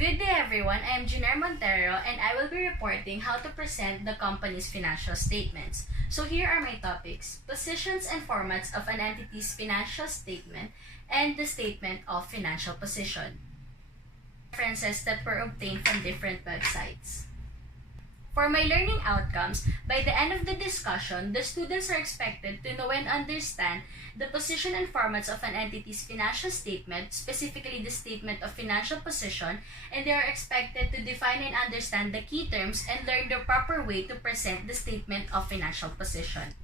Good day everyone, I am Montero and I will be reporting how to present the company's financial statements. So here are my topics: positions and formats of an entity's financial statement and the statement of financial position. References that were obtained from different websites. For my learning outcomes, by the end of the discussion, the students are expected to know and understand the position and formats of an entity's financial statement, specifically the statement of financial position, and they are expected to define and understand the key terms and learn the proper way to present the statement of financial position.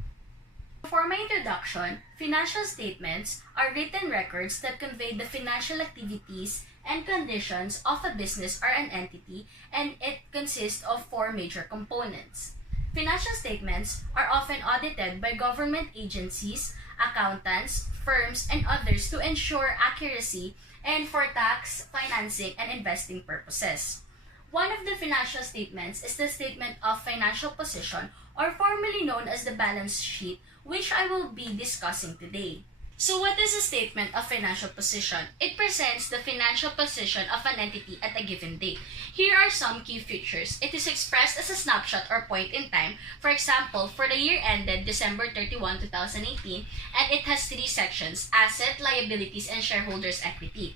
For my introduction, financial statements are written records that convey the financial activities and conditions of a business or an entity, and it consists of four major components. Financial statements are often audited by government agencies, accountants, firms, and others to ensure accuracy and for tax, financing, and investing purposes. One of the financial statements is the statement of financial position, or formerly known as the balance sheet, which I will be discussing today. So what is a statement of financial position? It presents the financial position of an entity at a given date. Here are some key features. It is expressed as a snapshot or point in time. For example, for the year ended December 31, 2018, and it has three sections: asset, liabilities, and shareholders' equity.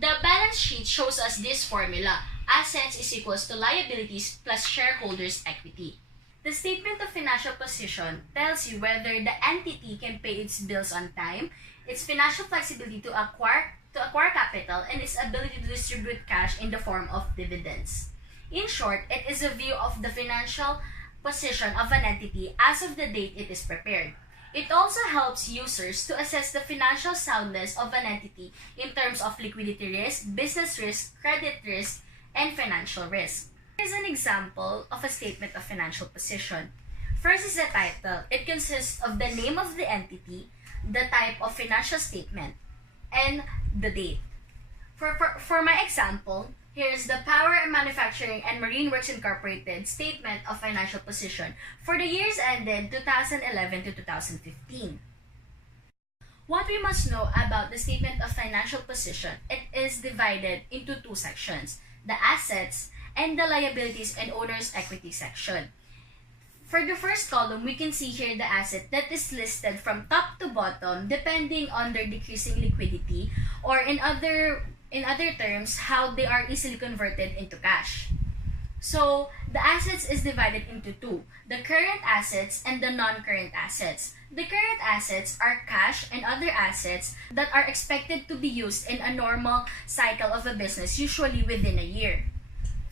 The balance sheet shows us this formula: assets is equals to liabilities plus shareholders' equity. The statement of financial position tells you whether the entity can pay its bills on time, its financial flexibility to acquire capital, and its ability to distribute cash in the form of dividends. In short, it is a view of the financial position of an entity as of the date it is prepared. It also helps users to assess the financial soundness of an entity in terms of liquidity risk, business risk, credit risk, and financial risk. Here is an example of a statement of financial position. First is the title. It consists of the name of the entity, the type of financial statement, and the date. For my example, here is the Power Manufacturing and Marine Works Incorporated Statement of Financial Position for the years ended 2011 to 2015. What we must know about the Statement of Financial Position, it is divided into two sections: the assets and the liabilities and owner's equity section. For the first column, we can see here the asset that is listed from top to bottom depending on their decreasing liquidity, or in other terms, how they are easily converted into cash. So, the assets is divided into two: the current assets and the non-current assets. The current assets are cash and other assets that are expected to be used in a normal cycle of a business, usually within a year.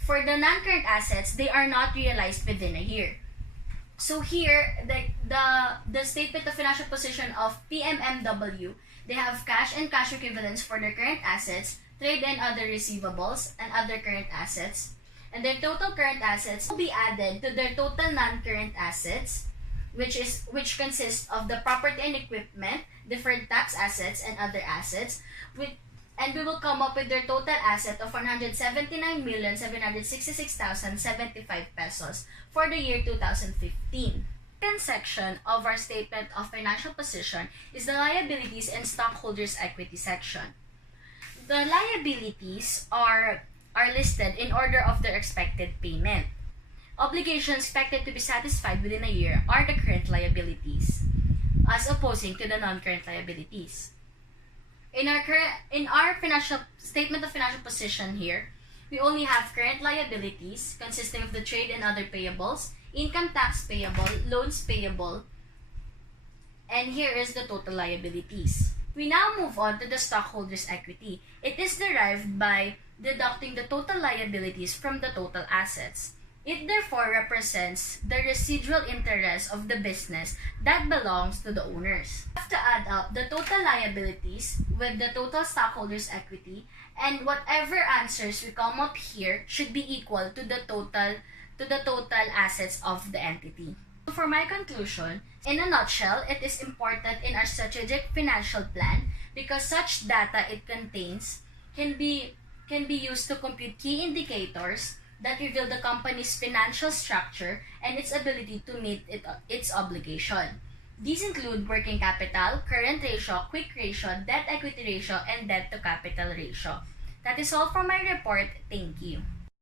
For the non-current assets, they are not realized within a year. So here, the statement of financial position of PMMW, they have cash and cash equivalents for their current assets, trade and other receivables, and other current assets. And their total current assets will be added to their total non-current assets, which consists of the property and equipment, deferred tax assets, and other assets, and we will come up with their total asset of 179,766,075 pesos for the year 2015. The second section of our statement of financial position is the liabilities and stockholders' equity section. The liabilities are listed in order of their expected payment. Obligations expected to be satisfied within a year are the current liabilities, as opposing to the non-current liabilities. In our financial statement of financial position here, we only have current liabilities consisting of the trade and other payables, income tax payable, loans payable, and here is the total liabilities. We now move on to the stockholders' equity. It is derived by deducting the total liabilities from the total assets. It therefore represents the residual interest of the business that belongs to the owners. We have to add up the total liabilities with the total stockholders' equity, and whatever answers we come up here should be equal to the total assets of the entity. For my conclusion, in a nutshell, it is important in our strategic financial plan because such data it contains can be used to compute key indicators that reveal the company's financial structure and its ability to meet its obligation. These include working capital, current ratio, quick ratio, debt equity ratio, and debt to capital ratio. That is all from my report. Thank you.